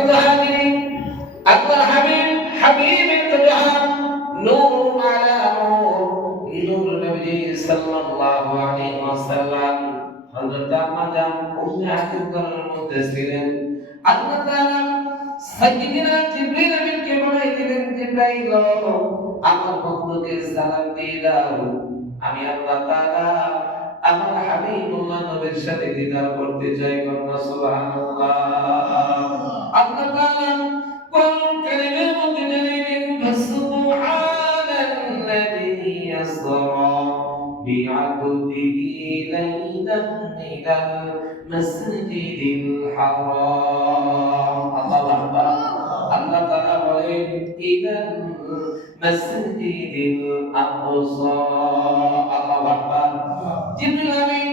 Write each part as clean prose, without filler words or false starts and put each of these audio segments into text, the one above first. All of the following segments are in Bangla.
সম্মানিত হাজিরিন, আল্লাহর হাবিবের দুজাহান নূর আলা নূর নবী সাল্লাল্লাহু আলাইহি ওয়াসাল্লাম হযরত আম্মা জান উম্মে হাবিবার মধ্যে ছিলেন। আল্লাহ তাআলা সাইয়্যিদিনা জিবরিল আমিনকে বলে দিলেন, জিবরাইল আমার বন্ধুকে সালাম দিয়ে দাও, আমি আল্লাহ তাআলা আমার হাবিবুল্লাহ নবীর সাথে দিদার করতে চাই। সুবহানাল্লাহ। আল্লাহ তাআলা কোরআন কারীমের মধ্যে জানালেন, সুবহানাল্লাযী ইয়াসরা বিআবদিহি লাইলান মিনাল মাসজিদিল হারাম। আল্লাহু আকবার। আল্লাহ তাআলা বলেন, ইলাল মাসজিদিল আকসা। আল্লাহু আকবার। জিবরিল আমিন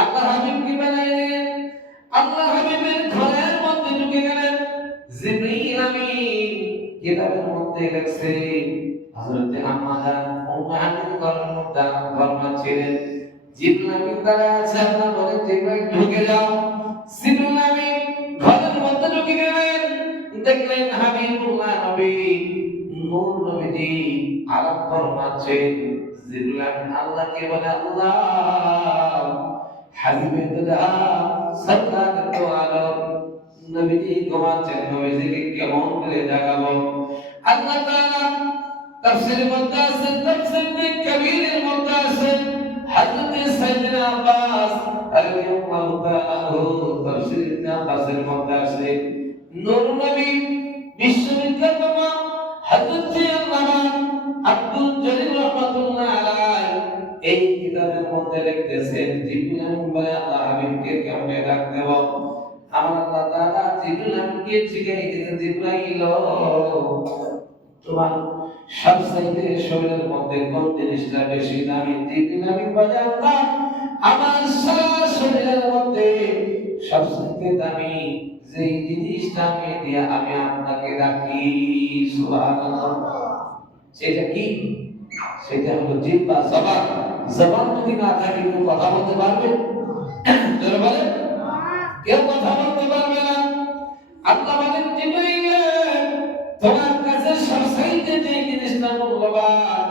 আল্লাহ হাবিবকে বানাইলেন, আল্লাহ হাবিবের ঘরের মধ্যে ঢুকে গেলেন। জিবরিল আমিন কিতাবের মধ্যে লেখছে হযরত আম্মা জান উম্মে হাবিব ঘরের মধ্যে ফরমাচ্ছিলেন, জিবরিল আমিন তারা আছে, আল্লাহ বলেন জিবরিল ঢুকে যাও। জিবরিল আমিন ঘরের মধ্যে ঢুকে গেলেন, দেখলেন হাবিবুল্লাহ নবী নূর নবীজি আলাপ ফরমাচ্ছেন। জিবরিল আমিন আল্লাহকে বলে, আল্লাহ হাবিবের দুজাহান সরকার তো আলম নবীজি ঘুমাচ্ছেন, নবীজিকে কেমন করে জাগাবো? আল্লাহ তাআলা তাফসীরের মধ্যে আছে, তাফসীর কবীরের মধ্যে আছে, হযরত সাইয়েদনা আব্বাস রাদিয়াল্লাহু তাআলা তাফসীর আব্বাসের মধ্যে আছে, নূর নবী বিশ্ববিখ্যাত হযরত আল্লামা আব্দুল জলিল রাহমাতুল্লাহ আলাইহি এই কিতাবের মধ্যে লিখতেছেন, জিবরিল আমিন বলে আল্লাহ হাবিবকে কেমনে ডাক দেব? আমার আল্লাহ তাআলা জিবরিল আমিনকে জিজ্ঞাসা দিলেন, জিবরাইল তোমার সবচাইতে শরীরের মধ্যে কোন জিনিসটা বেশি দামি? জিবরিল আমিন বলে, আল্লাহ আমার সারা শরীরের মধ্যে সবচাইতে দামি যেই জিনিসটা আমি দিয়া আমি আপনাকে ডাকি। সুবহানাল্লাহ। সেটা কি? সেটা হলো জিহ্বা, জবান। জবান যদি না থাকে কেউ কথা বলতে পারবে? জোরে বলে, কেউ কথা বলতে পারবে না। আল্লাহ বলেন, জিবরাইল তোমার কাছে সবচাইতে যে জিনিসটা মূল্যবান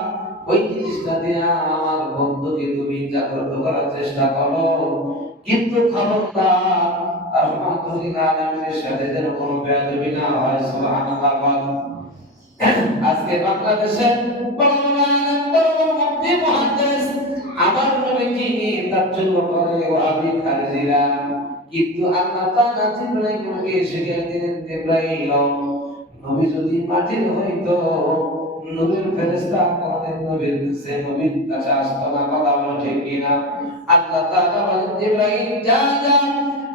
ওই জিনিসটা দিয়ে আমার বন্ধুকে তুমি জাগ্রত করার চেষ্টা করো, কিন্তু খবরদার রহমাতুল আলামিনের সাথে যেন কোনো বেয়াদবি না হয়। সুবহানাল্লাহ। আজকে বাংলাদেশে বড় বড় আলেম, বড় বড় মুফতি মুহাদ্দিস আমার নবীকে নিয়ে তাজ্জুল করে ওয়াহাবি খারজিরা, কিন্তু আল্লাহ তাআলা জিবরাইলকে শিখিয়ে দিলেন, জিবরাইল নবী যদি মাটির হইতো নবীর ফেরেশতা কোনদিন নবীর কাছে আসতো না। কথা বলো ঠিক কিনা? আল্লাহ তাআলা বলেন, জিবরাইল যা যা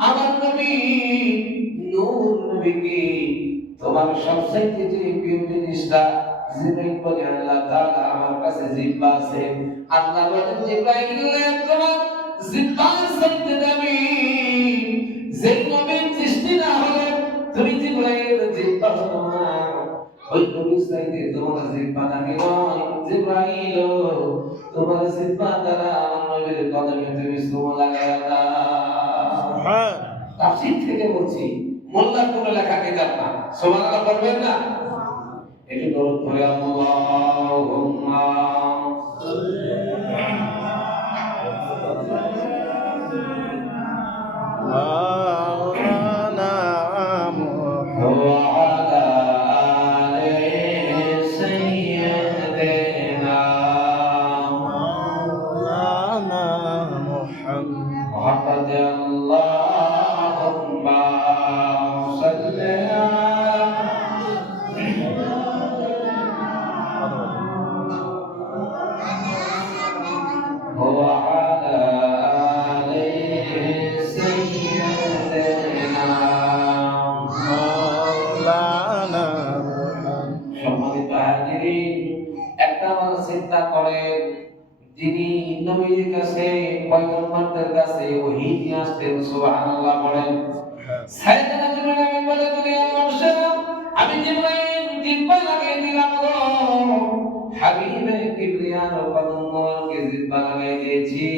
আমার নবী নূর নবীকে তোমার সবচাইতে যে প্রিয় জিনিসটা, জিবরাইল বলে আল্লাহ তাআলা আমার কাছে জিহ্বা আছে। আল্লাহ বলেন, জিবরাইল তোমার জিহ্বার চাইতে দামি যেই নবীর সৃষ্টি না হলে তুমি জিবরাইল জিহ্বা তোমার ওই নবীর চাইতে তোমার জিহ্বা দামি নয়। জিবরাইল তোমার জিহ্বা দ্বারা আমার নবীর কদমে তুমি সুমো লাগায়া দাও। সুবহান। তাফসীর থেকে বলছি, মোল্লার কোন লেখা কিতাব না। সুবহানাল্লাহ বলবেন না? একটু দরুদ পড়ে আল্লাহুম্মা মাওলানা মুহাম্মদ চিন্তা করেন, যিনি নবীর কাছে পয়গম্বরদের কাছে ওহী নিয়ে আসতেন। সুবহানাল্লাহ বলেন। সাইয়েদনা জিবরাইল আমিন বলে, দুনিয়ার মানুষেরা আমি জিবরাইল জিহ্বা লাগিয়ে দিলাম গো, হাবিবে কিবরিয়ার কদম মোবারকে জিহ্বা লাগিয়ে দিয়েছি।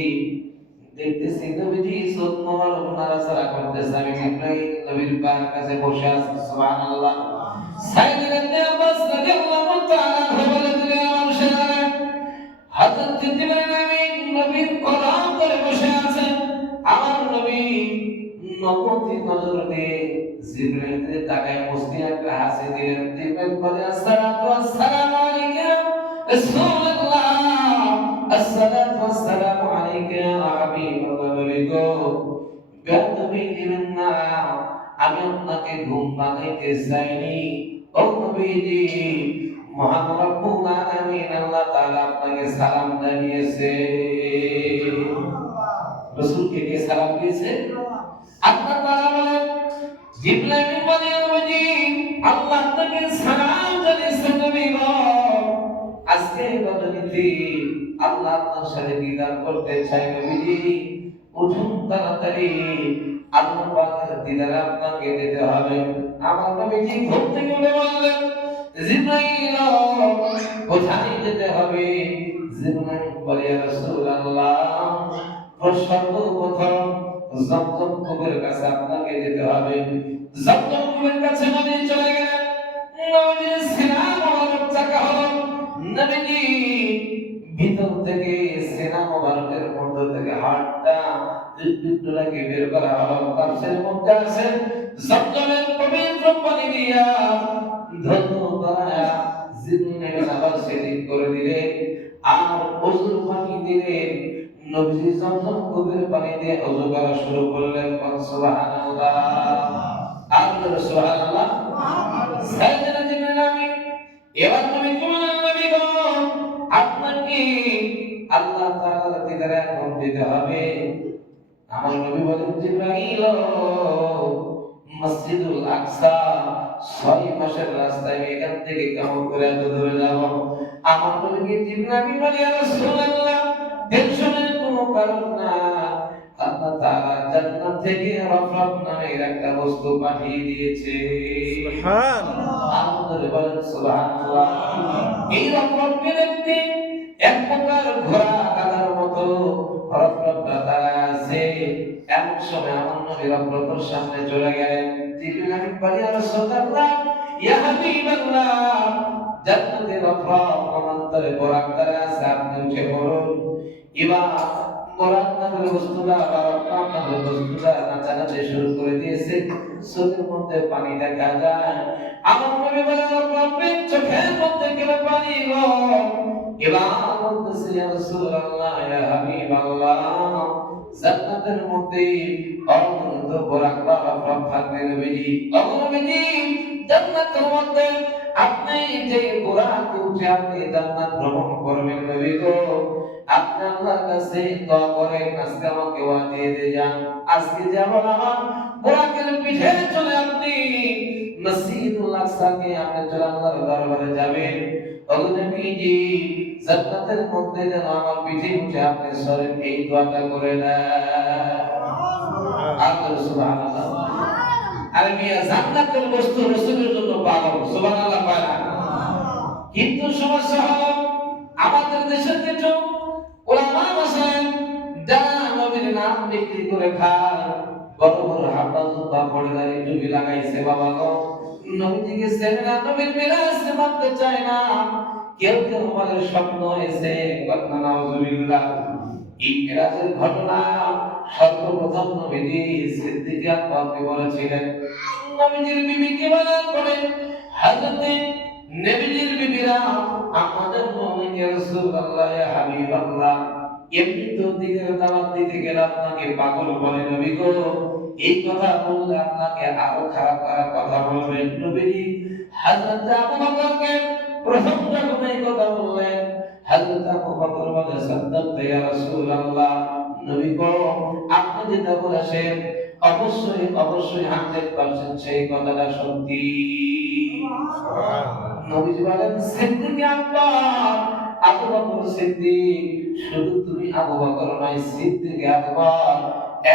দেখতেছি নবীজি সুন্নাত মোবারক নাড়াচাড়া করতেছে। আমি জিবরাইল নবীর পায়ের কাছে বসে আছে সুবহানাল্লাহ সাইয়েদনা আব্বাস রাদিয়াল্লাহু তাআলা বলেন যে আমার সামনে হযরত জিবরাইল আমিন নবীর কদম ধরে বসে আছেন আমার নবী নবতী নজর দিয়ে জিবরাইলের তাকায় মুস্তি একটা হাসি দিলেন জিবরাইল বলে আসসালাতু ওয়াসসালামু আলাইকা রাসূলুল্লাহ আসসালাতু ওয়াসসালামু আলাইকা ইয়া হাবিবাল্লাহ নবী গো বেদবি দিবেন না আমি আপনাকে ঘুম ভাঙাইতে চাইনি ও নবীজি মহান রব্বুল আলামিন আল্লাহ তাআলা আপনাকে সালাম জানিয়েছে রাসূলকে কে সালাম দিয়েছে আল্লাহ তাআলা বলেন জিবরাইল বলে নবীজি আল্লাহ আপনাকে সালাম জানিয়েছে নবী গো আজকে বদনিতে আল্লাহ আপনার সাথে দিদার করতে চাই নবীজি উঠুন তাড়াতাড়ি আল্লাহ পাকের দিদারে আপনাকে যেতে হবে আমার নবীজি ঘুম থেকে উঠে বললেন জিবরাইল কোথায় যেতে হবে জিবরাইল বলে ইয়া রাসূলুল্লাহ সর্বপ্রথম জমজম কূপের কাছে আপনাকে যেতে হবে জমজম কূপের কাছে নবী চলে গেলেন নবীজি সিনা মোবারক চাকা হলো নবীজি ভিতর থেকে সিনা মোবারকের মধ্য থেকে হাড়টা দুধটাকে বের করা হলো তার সেই মধ্যে আছে জমজমের পবিত্র পানি দিয়া ধন্য করা জিবরাইল আবার সেদিক করে দিলে আর ওযুর পানি দিলে নবীজি জমজম কূপের পানি দিয়ে ওযু করা শুরু করলেন সুবহানাল্লাহ আল্লাহু সুবহানাল্লাহ সাইয়েদনা জিবরাইল আমিন এবার নবী বললেন নবী গো আপনাকে আল্লাহ তাআলার দিদারে এখন যেতে হবে আমার নবী বলেন জিবরাইল মসজিদুল আকসা 6 মাসের রাস্তায় এখান থেকে কেমন করে এত দূরে যাব আমার নবীকে জিবরাইল বলে ইয়া রাসূলুল্লাহ টেনশনের কোনো কারণ না আল্লাহ তাআলা জান্নাত থেকে রফরফ নামের একটা বস্তু পাঠিয়ে দিয়েছে সুবহানাল্লাহ আমাদের বলেন সুবহানাল্লাহ এই রফরফের একটি এক প্রকার ঘোড়া গাধার মতো রফরফটা দাঁড়ায় আছে এমন সময় আমার নবী রফরফের সামনে চলে গেলেন জিবরাইল বলে ইয়া রাসূলুল্লাহ ইয়া হাবিবাল্লাহ জান্নাতের রফরফ অন্তরে বরাক দাঁড়ায় আছে আপনি উঠে পড়ুন এবার কোরআন নামের বস্তুটা আবার আপনাদের বস্তুটা নাচানাচি শুরু করে দিয়েছে চোখের মধ্যে পানি দেখা যায় আমার নবী বলেন আপনার চোখের মধ্যে কেন পানি গো এবার বলতেছে ইয়া রাসূলুল্লাহ ইয়া হাবিবাল্লাহ জান্নাতের মধ্যে অনন্ত বরাক রফরফ থাকবে নবীজি নবীজি জান্নাতের মধ্যে আপনি যে ঘোড়াতে উঠে আপনি জান্নাত ভ্রমণ করবেন নবী গো আপনি আল্লাহর কাছে দোয়া করেন আজকে আমাকে ওয়াদা দিয়ে যান আজকে যেমন আমার বোরাকের পিঠে চলে আপনি মসজিদুল আকসাকে আপনি চলে আল্লাহর দরবারে যাবেন ও নবীজি জান্নাতের মধ্যে যেন আমার পিঠে উঠে আপনি সরেন এই দোয়াটা করে দেন আল্লাহ সুবহানাল্লাহ আর মিয়া জান্নাতের বস্তু রাসূলের জন্য পাগল সুবহানাল্লাহ পায় কিন্তু সমস্যা হলো আমাদের দেশের কিছু উলামা মাসায়েখ যারা নবীর নাম বিক্রি করে খায় বড় বড় হাফা জুব্বা পরে দাঁড়িয়ে টুপি লাগাইছে বাবা গো নবীজিকে চেনে না নবীর মিরাজ মানতে চায় না কেউ কেউ বলে স্বপ্ন হয়েছে কথা নাউজুবিল্লাহ এই মিরাজের ঘটনা সর্বপ্রথম নবীজি সিদ্দিক আকবর বলেছিলেন নবীজির বিবিকে বলার পরে হযরতে নবীজির বিবিরা আমাদের মুমিন ইয়া রাসূলুল্লাহ ইয়া হাবিবাল্লাহ এমনি তো দিনের দাওয়াত দিতে গেলে আপনাকে পাগল বলে নবী গো এই কথা বললে আপনাকে আরো খারাপ খারাপ কথা বলবেন নবীজি হযরত আবু বকরকে প্রথম যখন এই কথা বললেন হযরত আবু বকর বলে সাদ্দাত ইয়া রাসূলুল্লাহ নবী গো আপনি যেটা বলেছেন অবশ্যই অবশ্যই 100% সেই কথাটা সত্যি নবীজি বলেন সিদ্দিক আকবর আবু বকর সিদ্দিক শুধু তুমি আবু বকর নয় সিদ্দিক আকবর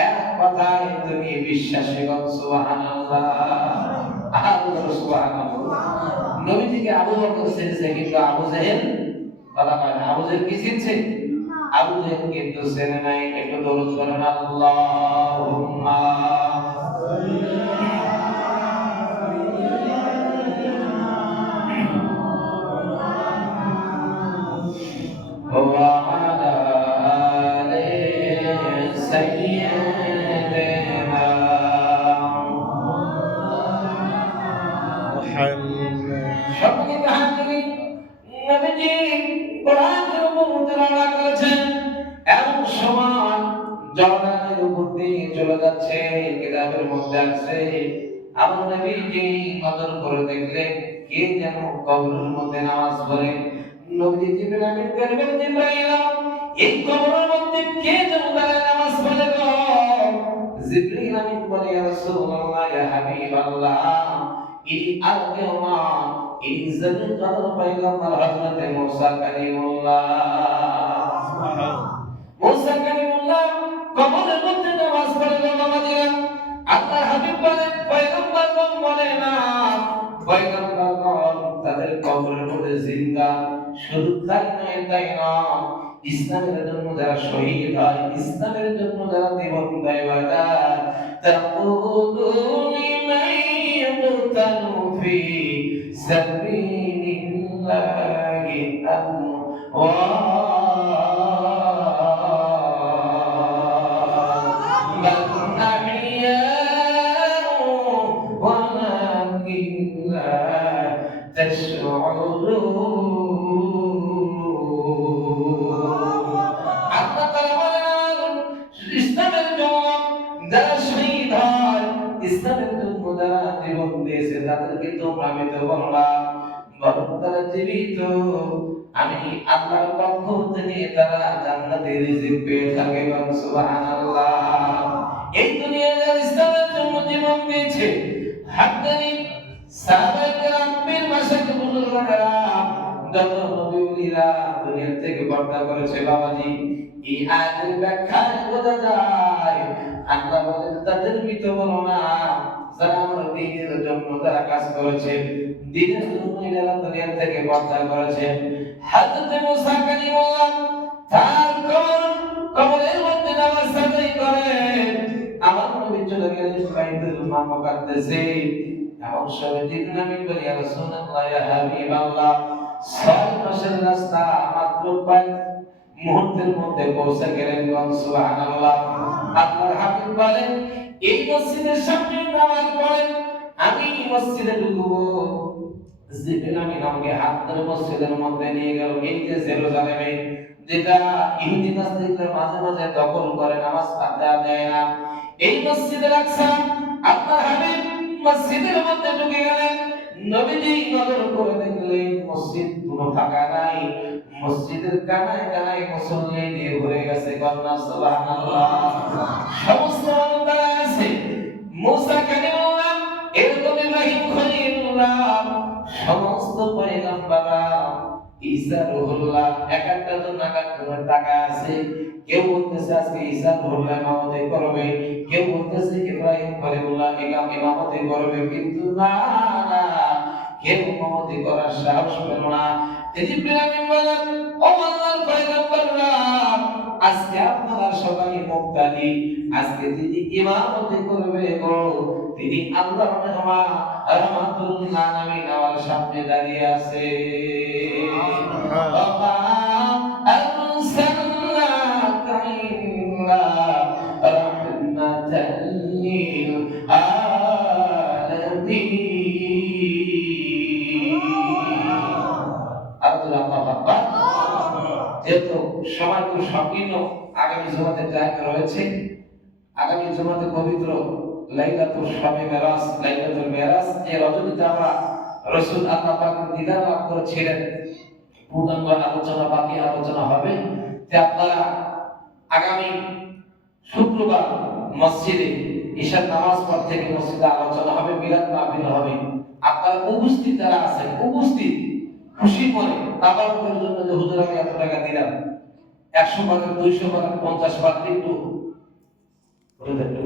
এক কথায় তুমি বিশ্বাসী গো সুবহানাল্লাহ আল্লাহ সুবহানাল্লাহ নবীজিকে আবু বকর চিনছে কিন্তু আবু জেহেল কথা কয় না আবু জেহেল কি চিনছে আবু জেহেল কিন্তু চেনে নাই একটু দরুদ করেন আল্লাহুম্মা সম্মানিত হাজিরিন, নবীজি কোরআনের উপর তেলাওয়াত করেছেন, এমন সময় জর্ডানের উপর দিয়ে চলে যাচ্ছে, কিতাবের মধ্যে আছে আমার নবীজি নজর করে দেখলেন কে যেন কবরের মধ্যে নামাজ পড়ে। নবীজি জিবরিল আমিন বললেন, জিবরাইল, এই কবরের মধ্যে কে যেন দাঁড়ায় নামাজ পড়ে গো। জিবরিল আমিন বলে, ইয়া রাসূলুল্লাহ, ইয়া হাবিবাল্লাহ, ইনি আর কেউ না, ইনি জমিন কাতর পয়গম্বর হযরত মুসা কালিমুল্লাহ। মুসা কালিমুল্লাহ কবরের মধ্যে নামাজ পড়ে গো বাবাজিরা। আল্লাহর হাবিব বলেন, পয়গম্বরগণ বলে না, পয়গম্বরগণ তাদের কবরের মধ্যে জিন্দা। শুধু তাই নয়, তাই নয়, ইসলামের জন্য যারা শহীদ হয়, ইসলামের জন্য যারা জীবন দেয়, তাকুলু লিমান ইয়াকতালু ফি সাবিলিল্লাহি ইসলামের জন্য যারা জীবন দিয়েছে তাদেরকে তোমরা মৃত বলবা, বরং তারা জীবিত। আমি আল্লাহর পক্ষ থেকে তারা জান্নাতে রিজিক পেয়ে থাকে। সুবহানাল্লাহ। এই দুনিয়ায় যারা ইসলামের জন্য জীবন দিয়েছে, হাক্কানি সাহাবায়ে কেরাম, পীর মাশায়েখ বুজুর্গরা, যত নবী ওলিরা দুনিয়া থেকে পর্দা করেছে বাবাজি, এই আয়াতের ব্যাখ্যায় বোঝা যায় আল্লাহ বলেন তাদের মৃত বলো না, যারা আমার দ্বীনের জন্য যারা কাজ করেছে, দ্বীনের জন্য যারা দুনিয়া থেকে পর্দা করেছে। হযরত মুসা কালিমুল্লাহ তার কবরের মধ্যে নামাজ আদায় করে আমার নবী চলে গেলেন বাইতুল মুকাদ্দাসে। এমন সময় জিবরিল আমিন বলে, ইয়া রাসূলুল্লাহ, ইয়া হাবিবাল্লাহ, 6 মাসের রাস্তা মাত্র কয়েক মুহূর্তের মধ্যে পৌঁছে গেলেন। সুবহানাল্লাহ। আল্লাহর হাবিব বলেন, এই মসজিদের সামনে নামাজ পড়েন, আমি মসজিদে ঢুকবো। জিবরিল আমিন আমাকে হাত ধরে মসজিদের মধ্যে নিয়ে গেল। এই যে জেরুজালেমে যেটা ইহুদি নাস্তিকরা মাঝে মাঝে দখল করে, নামাজ আদায় দেয় না, এই মসজিদে আকসা আল্লাহর হাবিব মসজিদের মধ্যে ঢুকে গেলেন। নবীজি নজর করে দেখলেন মসজিদ পুরো ফাঁকা নাই, মসজিদের কানায় কানায় মুসল্লি দিয়ে ভরে গেছে। কন্যা সুবহানাল্লাহ। সমস্ত মানুষ দাঁড়ায় আছে। মুসা কালিমুল্লাহ, এরকম ইব্রাহিম খলিলুল্লাহ, সমস্ত পয়গম্বররা, ঈসা রুহুল্লাহ, এক একটা জন নাগাদ করে টাকা আছে। কেউ বলতেছে আজকে ঈসা রুহুল্লাহ ইমামতি করবে, কেউ বলতেছে ইব্রাহিম খলিলুল্লাহ ইমামতি করবে, কিন্তু না না, কেউ ইমামতি করার সাহস পেল না। জিবরিল আমিন বলেন, ও আল্লাহর পয়গম্বররা, আজকে আপনারা সবাই মুক্তাদি, আজকে যিনি ইমামতি করবে গো, তিনি আল্লাহর মেহমান রাহমাতুল আলামিন আমার সামনে দাঁড়িয়ে আছে। বাবা আরসালনাকা ইল্লা রাহমাতাল লিল আলামিন। যেহেতু সময় খুব সংকীর্ণ, আগামী জুমাতে টাইম রয়েছে। আগামী জুমাতে পবিত্র লাইলাতুল শবে মেরাজ, লাইলাতুল মেরাজ, এই রজনীতে আমরা রাসূল আল্লাহ পাকের দিদার লাভ করেছিলেন। পূর্ণাঙ্গ আলোচনা, বাকি আলোচনা হবে। যে আপনারা আগামী শুক্রবার মসজিদে ঈশার নামাজ পড় থেকে মসজিদে আলোচনা হবে, মিলাদ মাহফিল হবে। আপনারা উপস্থিত যারা আছেন, উপস্থিত খুশি মনে তাবারুকের জন্য যে হুজুর আমি এত টাকা দিলাম, 100 ভাগের 200 ভাগের 50 ভাগ একটু